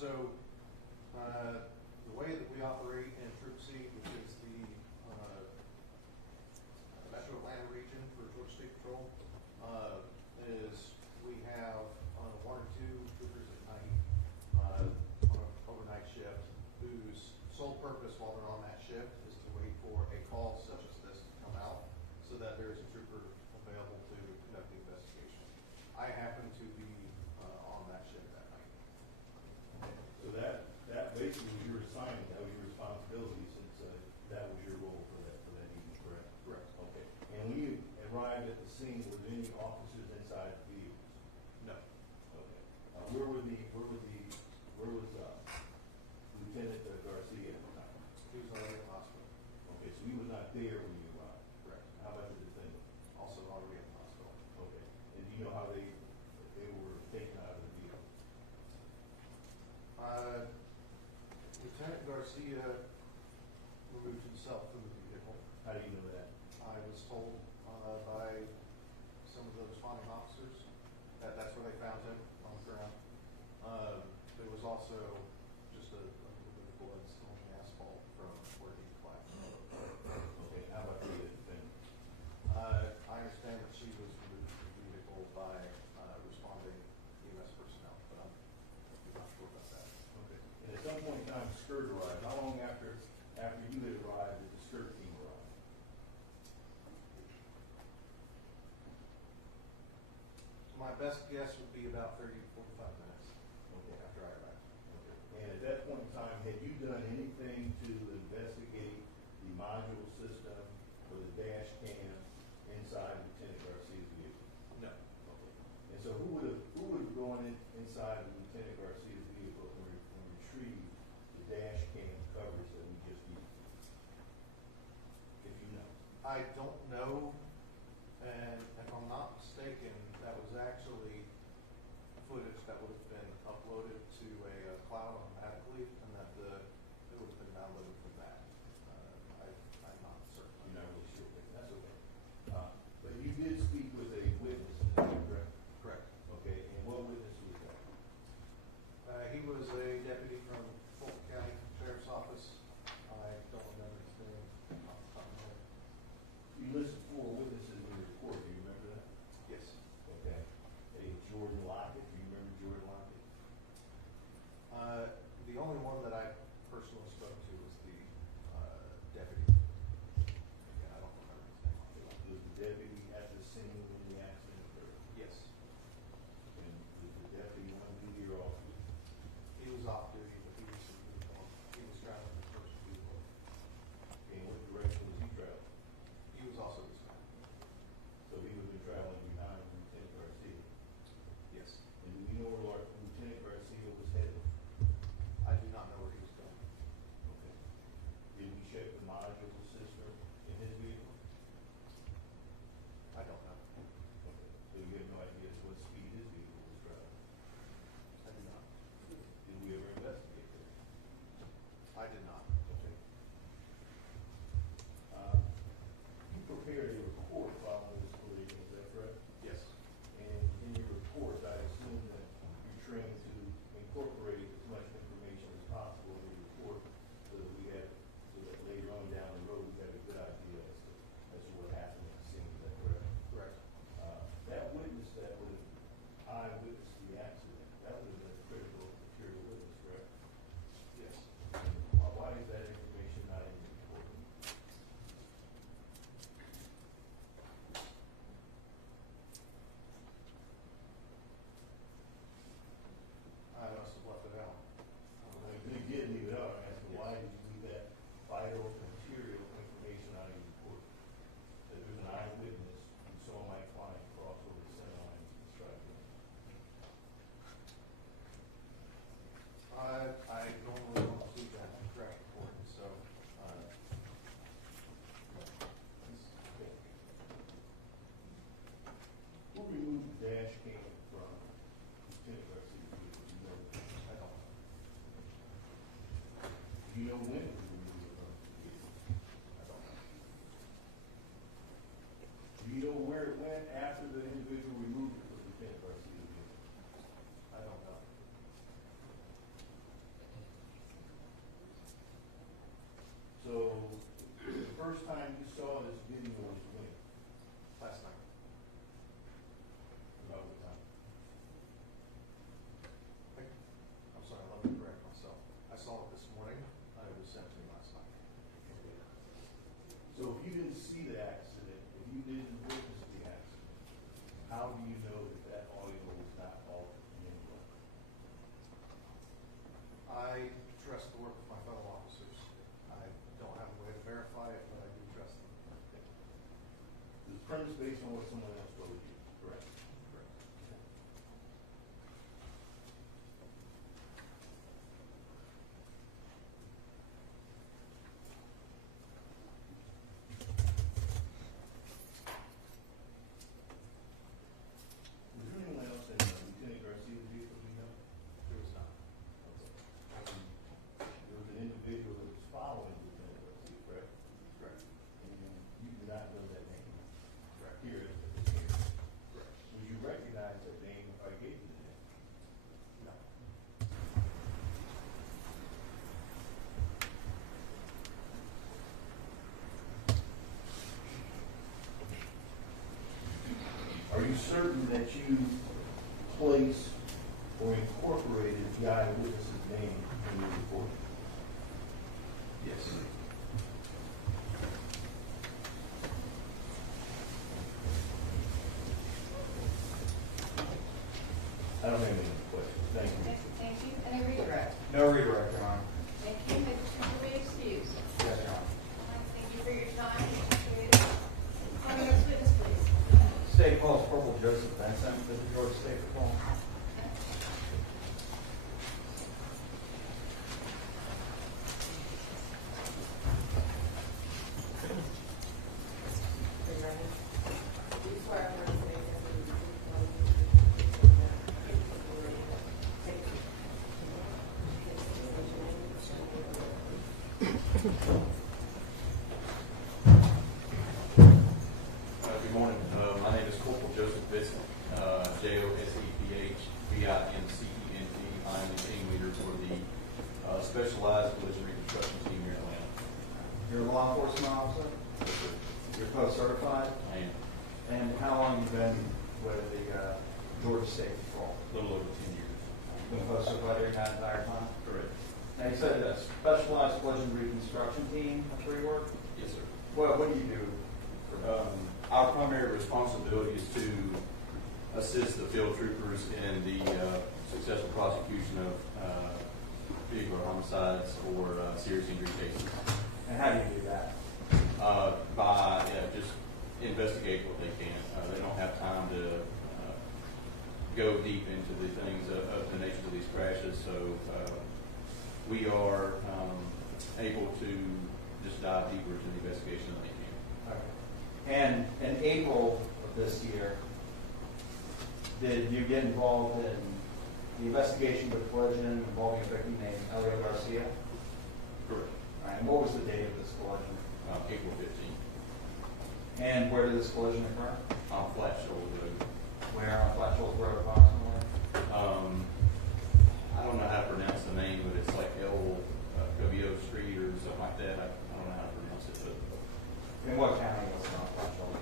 So, the way that we operate in Troop C, which is the Metro Atlanta region for Georgia State Patrol, is we have one or two troopers at night on an overnight shift whose sole purpose while they're on that shift is to wait for a call such as this to come out so that there is a trooper available to conduct the investigation. I happen to be on that shift that night. So that basically was your assignment, that was your responsibility since that was your role for that evening, correct? Correct. Okay. And when you arrived at the scene, were there any officers inside the vehicles? No. Okay. Where was Lieutenant Garcia at the time? He was already at the hospital. Okay, so he was not there when you arrived. Correct. How about the defendant? Also already at the hospital. Okay. And do you know how they were taken out of the vehicle? Lieutenant Garcia removed himself from the vehicle. How do you know that? I was told by some of the responding officers that that's where they found him on the ground. There was also just a little bit of blood still on the asphalt from where he collapsed. Okay, how about the defendant? I understand that she was removed from the vehicle by responding EMS personnel, but I'm not sure about that. Okay. And at some point in time, Skirt arrived. How long after you had arrived did the Skirt team arrive? My best guess would be about 30 to 45 minutes after I arrived. Okay. And at that point in time, had you done anything to investigate the module system or the dash cam inside Lieutenant Garcia's vehicle? No. Okay. And so who would have gone inside of Lieutenant Garcia's vehicle and retrieved the dash cam coverage that we just used? If you know. I don't know, and if I'm not mistaken, that was actually footage that would have been uploaded to a cloud automatically, and that it would have been downloaded from that. I'm not certain. You're not really sure, but that's okay. But you did speak with a witness, is that correct? Correct. Okay, and what witness was that? He was a deputy from Fulton County Sheriff's Office. I don't remember his name off the top of my head. You listed 4 witnesses in the report, do you remember that? Yes. Okay. A Jordan Lockett, do you remember Jordan Lockett? premise based on what someone else told you, correct? Correct. Was there anyone else in Lieutenant Garcia's vehicle, do you know? There was not. Okay. There was an individual that was following Lieutenant Garcia, correct? Correct. And you do not know that name? Correct. Here. Correct. Would you recognize that name if I gave you the name? No. Are you certain that you placed or incorporated the eyewitness's name in your report? Yes. I don't have any questions. Thank you. Thank you. Any redirect? No redirect, Your Honor. Thank you. May the be excused. Yes, Your Honor. Thank you for your time. Appreciate it. Call the next witness, please. State Police Corporal Joseph Benson, this is Georgia State Patrol. Do you swear affirm to state that you will Good morning. My name is Corporal Joseph Benson, JOSEPHBINCENT. I'm the team leader for the Specialized Collision Reconstruction Team here in Atlanta. You're a law enforcement officer? You're post-certified? I am And how long have you been with the Georgia State Patrol? a little over 10 years. Been post-certified during that entire time? Correct. Now, you said a specialized collision reconstruction team, that's where you work? Yes, sir. What do you do? Our primary responsibility is to assist the field troopers in the successful prosecution of vehicular homicides or serious injury cases. And how do you do that? By just investigate what they can. They don't have time to go deep into the things of the nature of these crashes, so we are able to just dive deeper into the investigation than they can. Okay. And in April of this year, did you get involved in the investigation of the collision involving a victim named Helio Garcia? Correct. All right, and what was the date of this collision? April 15th. And where did this collision occur? On Flat Shoals Road. Where on Flat Shoals Road approximately? I don't know how to pronounce the name, but it's like El Cabello Street or something like that. I don't know how to pronounce it, but In what county was it on Flat Shoals Road?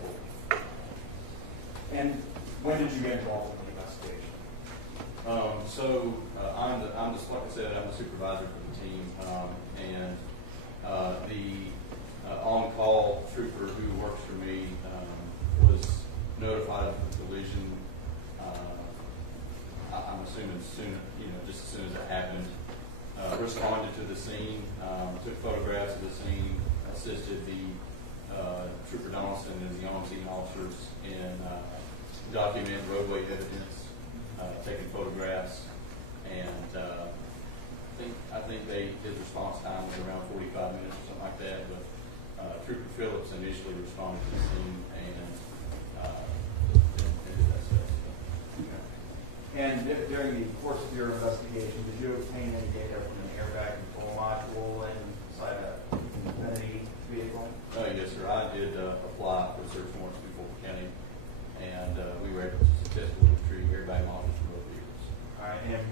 Fulton. And when did you get involved in the investigation? I'm just like I said, I'm the supervisor for the team, and the on-call trooper who works for me was notified of the collision. I'm assuming soon, just as soon as it happened. Responded to the scene, took photographs of the scene, assisted the Trooper Donaldson and the on-scene officers in document roadway evidence, taking photographs, and I think his response time was around 45 minutes or something like that. But Trooper Phillips initially responded to the scene and did that stuff. And during the course of your investigation, did you obtain any data from an airbag control module inside a Infiniti vehicle? Yes, sir. I did apply for search warrants before the county, and we were able to successfully retrieve airbag modules from both vehicles. All right, and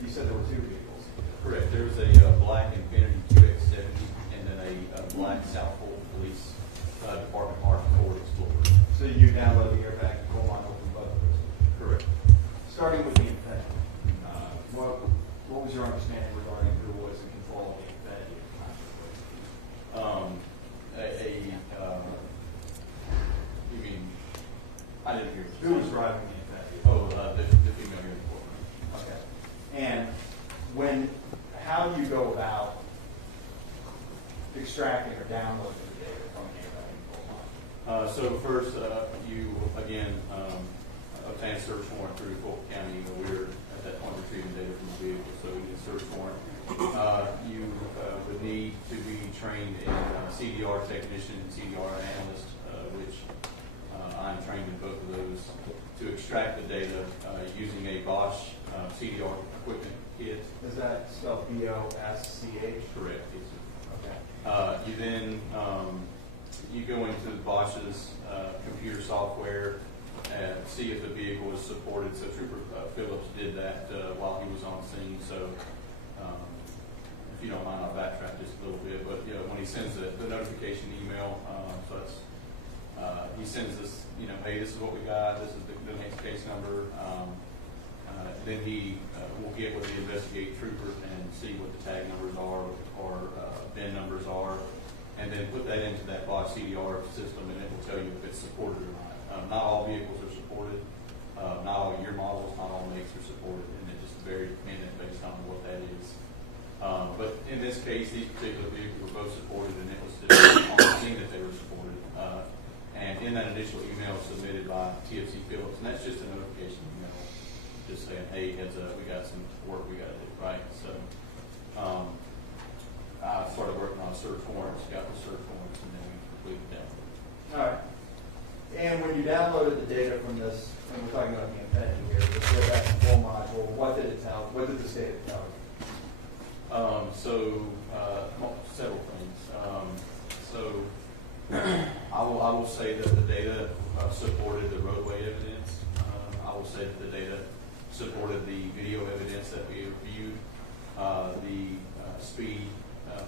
you said there were two vehicles. Correct. There was a black Infiniti QX70 and then a black South Fulton Police Department Mark Ford Explorer. So you downloaded the airbag control module from both of those? Correct. Starting with the Infiniti, what was your understanding regarding who was in control of the Infiniti at the time? You mean, I didn't hear. Who was driving the Infiniti? Oh, the female here in the courtroom. Okay. And how do you go about extracting or downloading the data from the airbag control So first, you again obtain a search warrant through Fulton County. We were at that point retrieving data from the vehicle, so we need a search warrant. You would need to be trained in CDR technician and CDR analyst, which I'm trained in both of those, to extract the data using a Bosch CDR equipment kit. Is that spelled B-O-S-C-H? Correct. Yes, sir. Okay. You then you go into Bosch's computer software and see if the vehicle is supported. So Trooper Phillips did that while he was on scene. So if you don't mind, I'll backtrack just a little bit. But when he sends the notification email, so it's he sends us, hey, this is what we got. This is the next case number. Then he will get with the investigating trooper and see what the tag numbers are or VIN numbers are, and then put that into that Bosch CDR system, and it will tell you if it's supported or not. Not all vehicles are supported. Not all year models, not all makes are supported, and it just varies dependent based on what that is. But in this case, these particular vehicles were both supported, and it was on the scene that they were supported. And in that initial email submitted by TFC Phillips, and that's just a notification email, just saying, hey, heads up, we got some work we got to do, right? So I started working on search warrants, got the search warrants, and then we completed that. All right. And when you downloaded the data from this, and we're talking about the Infinity here, the Airback Control Module, what did it tell? What did this data tell you? Several things. I will say that the data supported the roadway evidence. I will say that the data supported the video evidence that we reviewed. The speed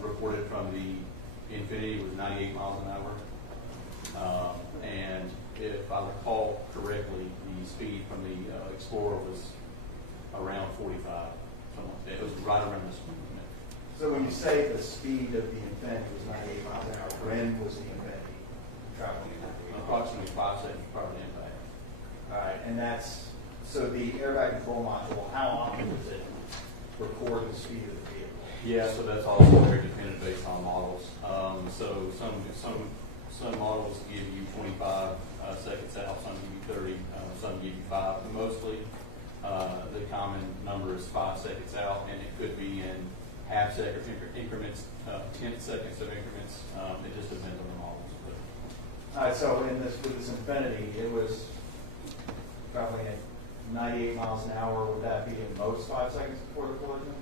reported from the Infinity was 98 miles an hour. And if I recall correctly, the speed from the Explorer was around 45, something like that. It was right around the speed limit. So when you say the speed of the Infinity was 98 miles an hour, when was the Infinity traveling? Approximately 5 seconds prior to impact. All right, and that's, so the airbag control module, how often does it record the speed of the vehicle? Yeah, so that's also very dependent based on models. So some models give you 25 seconds out, some give you 30, some give you 5. But mostly, the common number is 5 seconds out, and it could be in half-second increments, 10 seconds of increments. It just depends on the models. All right, so with this Infinity, it was traveling at 98 miles an hour. Would that be at most 5 seconds before the collision?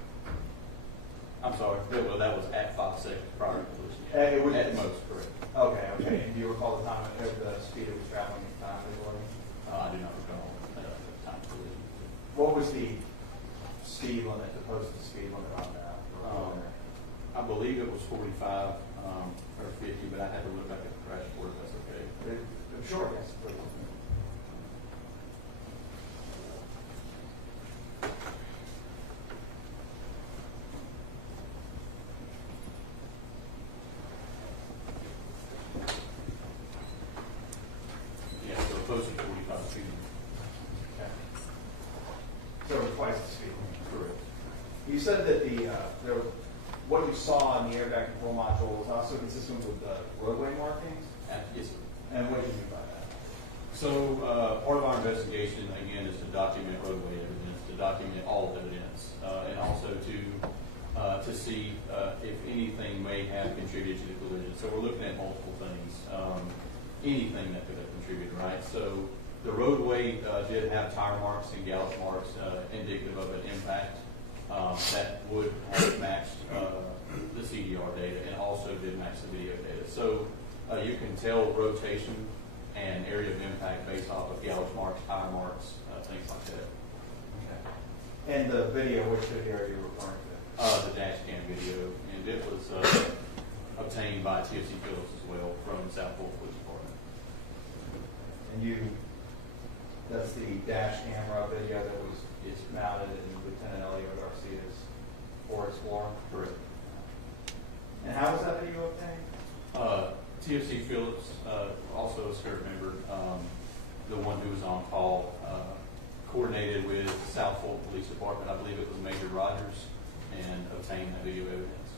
I'm sorry, well, that was at 5 seconds prior to collision. It was At most, correct. Okay. And do you recall the time of the speed it was traveling at the time of the collision? I do not recall the time of collision. What was the speed limit, the posted speed limit on that? I believe it was 45 or 50, but I had to look back at the crash report if that's okay. I'm sure, yes. Please. Yeah, so posted 45 feet. Okay. So it was twice the speed limit. Correct. You said that what you saw in the airbag control module was also consistent with the roadway markings? Yes, sir. And what do you mean by that? So part of our investigation, again, is to document roadway evidence, to document all evidence, and also to see if anything may have contributed to the collision. So we're looking at multiple things, anything that could have contributed, right? So the roadway did have tire marks and gallop marks indicative of an impact that would have matched the CDR data and also did match the video data. So you can tell rotation and area of impact based off of gallop marks, tire marks, things like that. Okay. And the video, which video are you referring to? The dash cam video, and it was obtained by TFC Phillips as well from South Fulton Police Department. And that's the dash camera video that was mounted in Lieutenant Helio Garcia's Ford Explorer? Correct. And how was that video obtained? TFC Phillips, also a skirt member, the one who was on call, coordinated with South Fulton Police Department. I believe it was Major Rogers, and obtained that video evidence.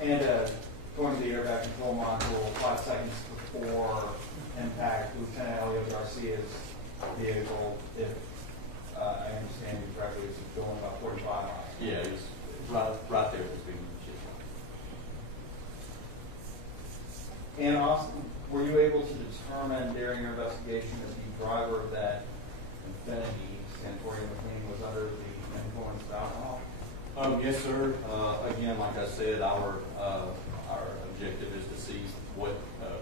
And According to the airbag control module, 5 seconds before impact, Lieutenant Helio Garcia's vehicle, if I understand you correctly, is going about 45 miles. Yeah, it was right there was being shipped. And also, were you able to determine during your investigation that the driver of that Infiniti, Santoria McLean, was under the influence of alcohol? Yes, sir. Again, like I said, our objective is to see what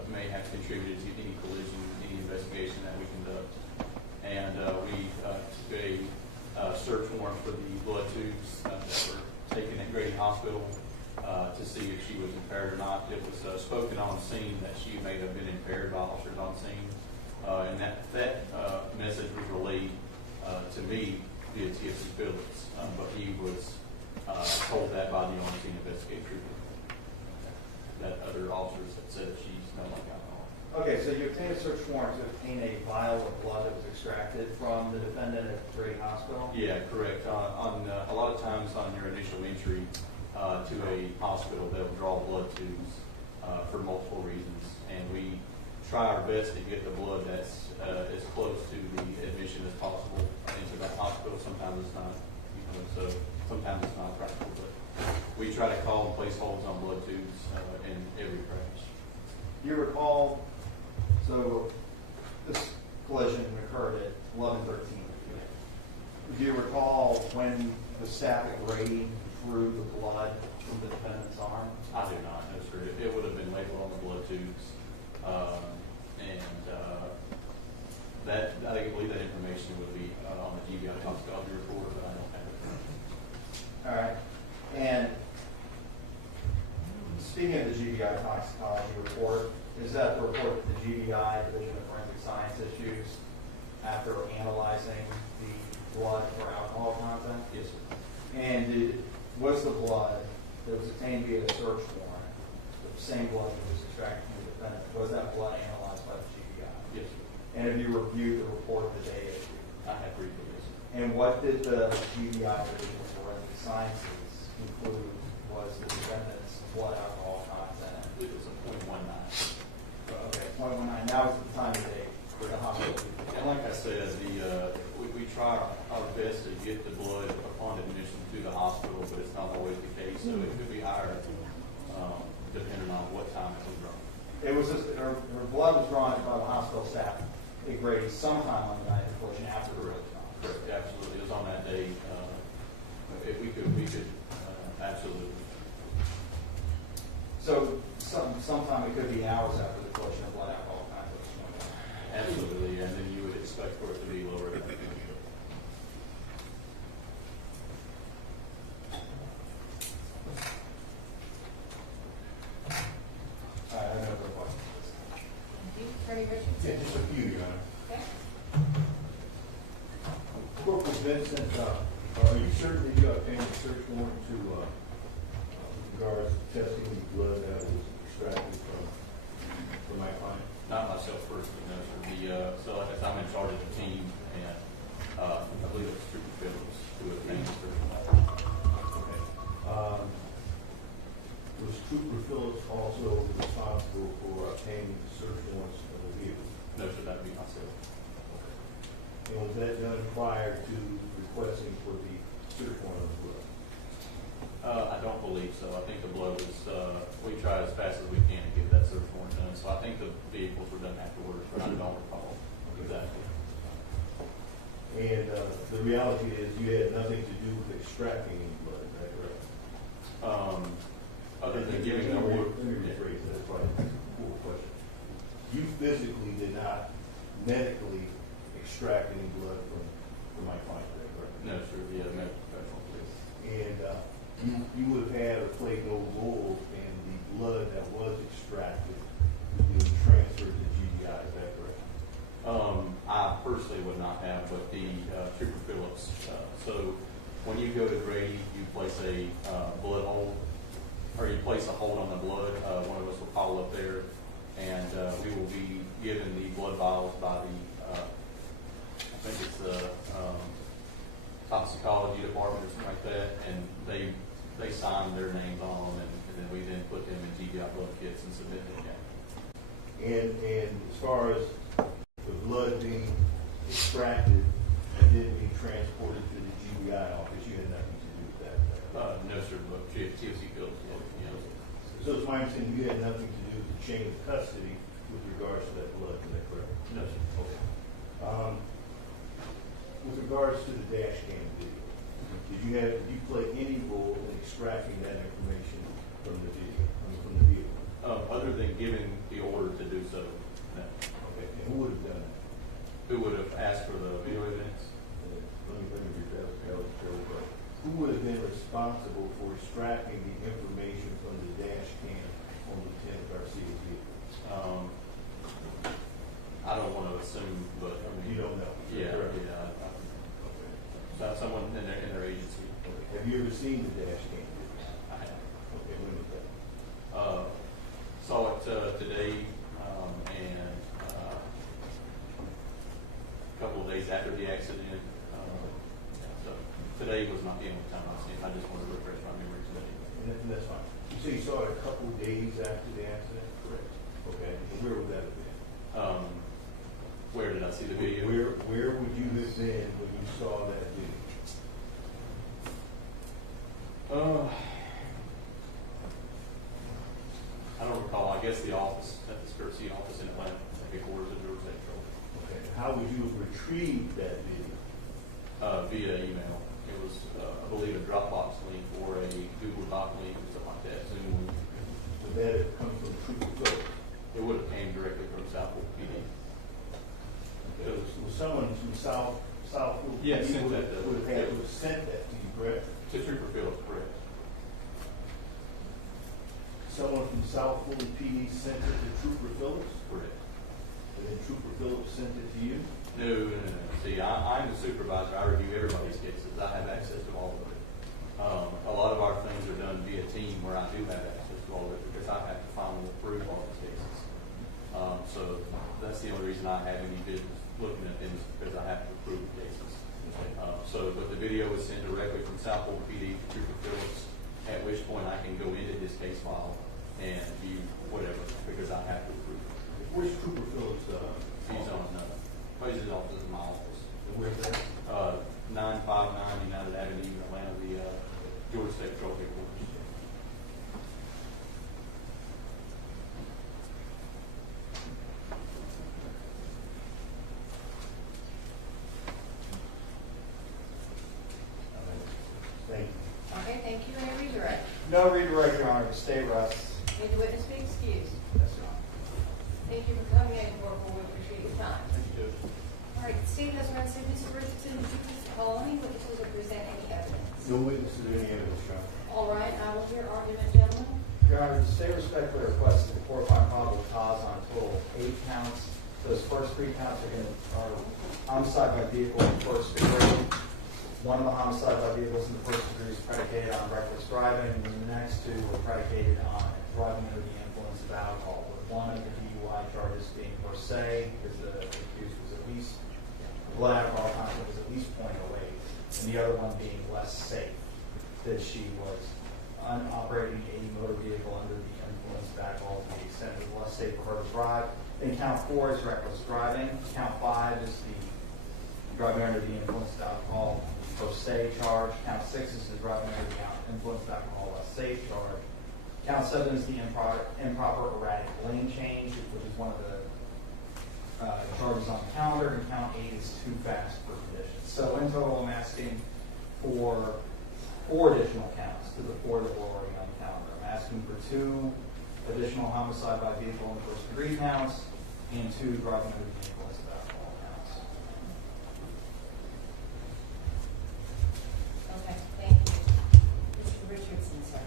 may have contributed to any collision, any investigation that we conduct. And we took a search warrant for the blood tubes that were taken at Grady Hospital to see if she was impaired or not. It was spoken on scene that she may have been impaired by officers on scene. And that message was relayed to me via TFC Phillips, but he was told that by the on-scene investigator that other officers had said that she smelled like alcohol. Okay, so you obtained a search warrant to obtain a vial of blood that was extracted from the defendant at Grady Hospital? Yeah, correct. On a lot of times on your initial entry to a hospital, they'll draw blood tubes for multiple reasons, and we try our best to get the blood that's as close to the admission as possible into that hospital. Sometimes it's not, so sometimes it's not practical, but we try to call and place holds on blood tubes in every crash. You recall, so this collision occurred at 11:13. Do you recall when the staff at Grady drew the blood from the defendant's arm? I do not, no, sir. It would have been labeled on the blood tubes. That I believe that information would be on the GBI toxicology report, but I don't have it. All right. And speaking of the GBI toxicology report, is that the report that the GBI, Division of Forensic Science, issues after analyzing the blood for alcohol content? Yes, sir. And was the blood that was obtained via a search warrant, the same blood that was extracted from the defendant, was that blood analyzed by the GBI? Yes, sir. And have you reviewed the report that they issued? I have briefly, yes, sir. And what did the GBI Division of Forensic Sciences conclude was the defendant's blood alcohol content? It was a 0.19. Okay, 0.19. That was the time of day for the hospital. And like I said, we try our best to get the blood upon admission to the hospital, but it's not always the case. So it could be higher depending on what time it was drawn. It was just, her blood was drawn by the hospital staff at Grady sometime on the night, unfortunately, after the early time. Correct, absolutely. It was on that day. If we could absolutely. So sometime it could be hours after the collection of blood alcohol content was going on. Absolutely, and then you would expect for it to be lower. I have no further questions. Thank you. Attorney Richardson? Yeah, just a few, Your Honor. Okay. Corporal Vincent, are you certain that you obtained a search warrant to regards to testing the blood that was extracted from my client? Not myself personally, no, sir. So like I said, I'm in charge of the team, and I believe it's Trooper Phillips who obtained the search warrant. Okay. Was Trooper Phillips also responsible for obtaining the search warrants of the vehicle? No, sir, that'd be myself. And was that done prior to requesting for the search warrant of the blood? I don't believe so. I think the blood was, we tried as fast as we can to get that search warrant done. So I think the vehicles were done afterwards, but I don't recall exactly. And the reality is you had nothing to do with extracting any blood, is that correct? Other than giving the order. Let me rephrase that, that's probably a cool question. You physically did not medically extract any blood from my client, is that correct? No, sir, the medical professional, please. And you would have had or played no role in the blood that was extracted being transferred to GDI, is that correct? I personally would not have, but the Trooper Phillips. So when you go to Grady, you place a blood hold, or you place a hold on the blood. One of us will call up there, and we will be given the blood vials by the, I think it's the toxicology department or something like that, and they sign their names on them, and then we then put them in GBI blood submit to the county. And as far as the blood being extracted and then being transported to the GBI office, you had nothing to do with that? No, sir, but TFC Phillips, you know. So it's my understanding you had nothing to do with the chain of custody with regards to that blood, is that correct? No, sir. Okay. With regards to the dash cam video, did you play any role in extracting that information from the video, from the vehicle? Other than giving the order to do so, no. Okay, and who would have done that? Who would have asked for the video evidence? Let me read that. Who would have been responsible for extracting the information from the dash cam on Lieutenant Garcia's vehicle? I don't want to assume, but I mean. You don't know? Yeah, Correct. yeah. Okay. Someone in their agency. Okay. Have you ever seen the dash cam video? I have. Okay, when was that? Saw it today, and a couple of days after the accident. So today was not the only time I've seen it. I just wanted to refresh my memory today. And that's fine. You say you saw it a couple of days after the accident? Correct. Okay, and where would that have been? Where did I see the video? Where would you have been when you saw that video? I don't recall. I guess the office, at the Garcia office in Atlanta, headquarters of Georgia State Patrol. Okay, how would you have retrieved that video? Via email. It was, I believe, a Dropbox link or a Google Doc link or something like that. Zoom link. Would that have come from Trooper Phillips? It would have came directly from South Fulton PD. Okay. Was someone from South Fulton? Yeah, PD sent would that to- have had to have sent that to you, correct? To Trooper Phillips, correct. Someone from South Fulton PD sent it to Trooper Phillips, Correct. and then Trooper Phillips sent it to you? No. See, I'm the supervisor. I review everybody's cases. I have access to all of it. A lot of our things are done via team where I do have access to all of it because I have to finally approve all these cases. So that's the only reason I have any business looking at things because I have to approve the cases. But the video was sent directly from South Fulton PD to Trooper Phillips, at which point I can go into his case file and view whatever because I have to approve it. Where's Trooper Phillips? He's on, plays his office in my office. And where's that? 959 United Avenue, Atlanta, the Georgia State Patrol headquarters. Thank you. Okay, thank you, and a redirect. No redirect, Your Honor, the state rests. May the witness be excused. Yes, Your Honor. Thank you for coming in, Corporal, we appreciate your time. All right, the state has rested Mr. Richardson, would you please call any witnesses or present any evidence? No witnesses or any evidence, Your Honor. All right, I will hear argument, gentlemen. Your Honor, the state respectfully requests that the court find probable cause on a total of 8 counts. Those first 3 counts are homicide by vehicle in the first degree. One of the homicide by vehicles in the first degree is predicated on reckless driving, and the next 2 were predicated on driving under the influence of alcohol, with one of the DUI charges being per se, because the accused was at least, blood alcohol content was at least 0.08, and the other one being less safe, that she was operating a motor vehicle under the influence of alcohol to the extent it was less safe for her to drive. Then count 4 is reckless driving. Count 5 is the driving under the influence of alcohol per se charge. Count 6 is the driving under the influence of alcohol less safe charge. Count 7 is the improper erratic lane change, which is one of the charges on the calendar. And count 8 is too fast for conditions. So in total, I'm asking for 4 additional counts to the 4 that were already on the calendar. I'm asking for 2 additional homicide by vehicle in first degree counts and 2 driving under the influence of alcohol counts. Okay, thank you. Mr. Richardson, sir.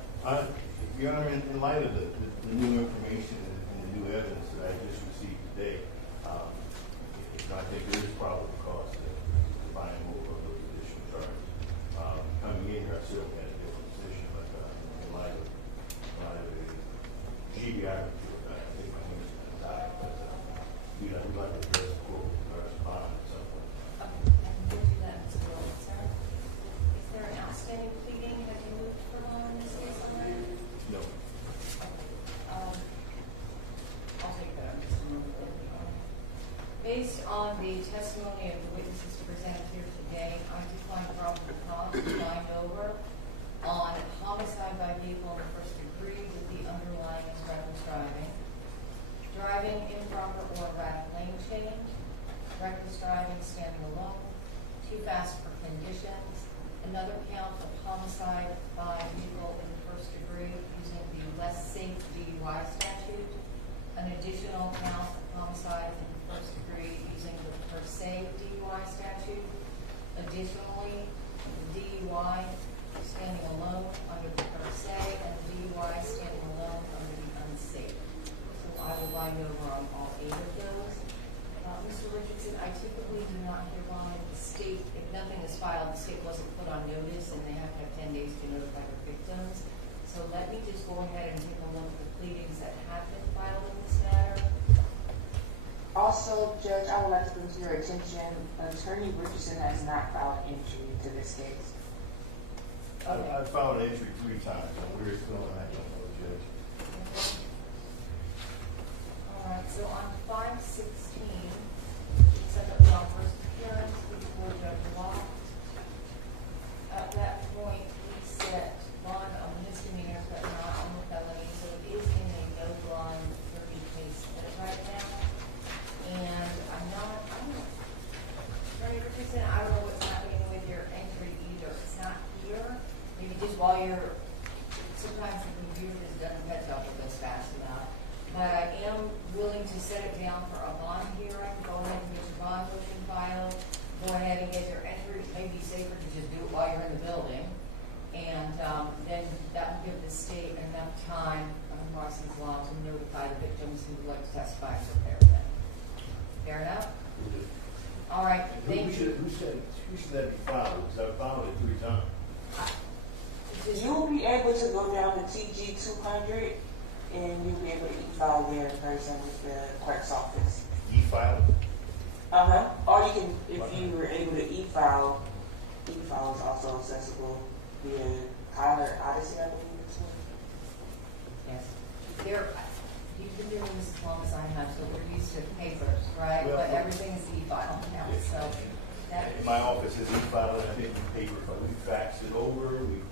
Your Honor, in light of the new information and the new evidence that I just received today, I think there is probable cause to find more of those additional charges. Coming in here, I still had a different position, but in light of the GBI report, I think I'm going to die. But we'd like to address the court with regards to bond at some point. Okay, I can do that, Mr. Williams, sir. Is there an outstanding pleading? Have you moved for loan in this case already? No. upon the testimony of the witnesses presented here today, I do find probable cause to find over on homicide by vehicle in the first degree with the underlying is reckless driving, driving improper or erratic lane change, reckless driving standing alone, too fast for conditions, another count of homicide by vehicle in the first degree using the less safe DUI statute, an additional count of homicide in the first degree using the per se DUI statute, additionally, DUI standing alone under the per se and DUI standing alone under the unsafe. So I will line over on all 8 of those. Mr. Richardson, I typically do not hereby the state, if nothing is filed, the state wasn't put on notice and they have to have 10 days to notify their victims. So let me just go ahead and take a look at the pleadings that have been filed in this matter. Also, Judge, I would like to bring to your attention, Attorney Richardson has not filed entry to this case. Okay. I filed an entry 3 times, and we're still on that, Judge. All right, so on 5/16, we said that was our first appearance before Judge Locke. At that point, we set bond on misdemeanors but not on the felony, so it is in a no-blind 30 case right now. And Attorney Richardson, I don't know what's happening with your entry either. It's not here. Maybe just while you're, sometimes the computer just doesn't catch up with us fast enough. But I am willing to set it down for a bond hearing. Go ahead and get your bond motion filed. Go ahead and get your entry. It may be safer to just do it while you're in the building. And then that will give the state enough time under Washington's law to notify the victims who would like to testify and prepare them. Fair enough? All right, thank you. Who should that be filed? Because I filed it 3 times. You'll be able to go down to TG 200 and you'll be able to e-file there in person with the clerk's office. E-file? Or you can, if you were able to e-file is also accessible via Tyler Odyssey, I believe it's one. Yes. You've been doing this as long as I have, so we're used to papers, right? Well, But everything is e-file now, so that. In my office is e-file, and I think paper, but we faxed it over, we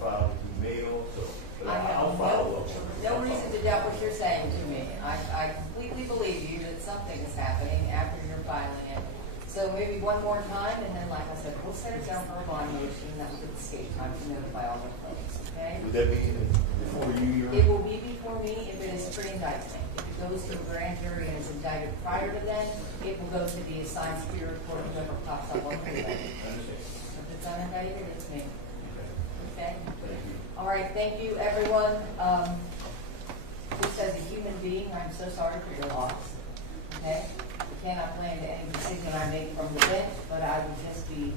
filed it through mail, so. But I'll follow up. No reason to doubt what you're saying to me. I completely believe you that something is happening after you're filing it. So maybe one more time, and then like I said, we'll set it down for a bond motion, that will give the state time to notify all the folks, okay? Would that be before you? It will be before me if it is pre-indictment. If it goes to a grand jury and is indicted prior to then, it will go to the assigned superior court, whoever pops up on the list. If it's unindicted, it's me. Okay? Thank you. All right, thank you, everyone. Just as a human being, I'm so sorry for your loss. Okay? I cannot plan to any decision I make from the bench, but I would just be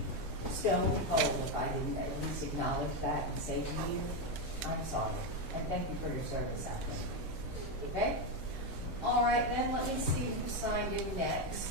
stone cold if I didn't at least acknowledge that and say to you, I'm sorry. And thank you for your service out there. Okay? All right, then let me see who signed in next.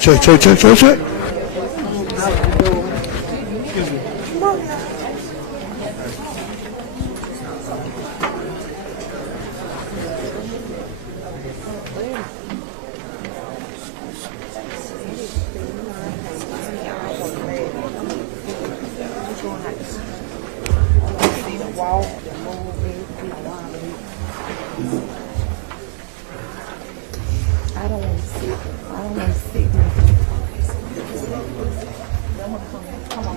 Check. I don't want to see. Come on.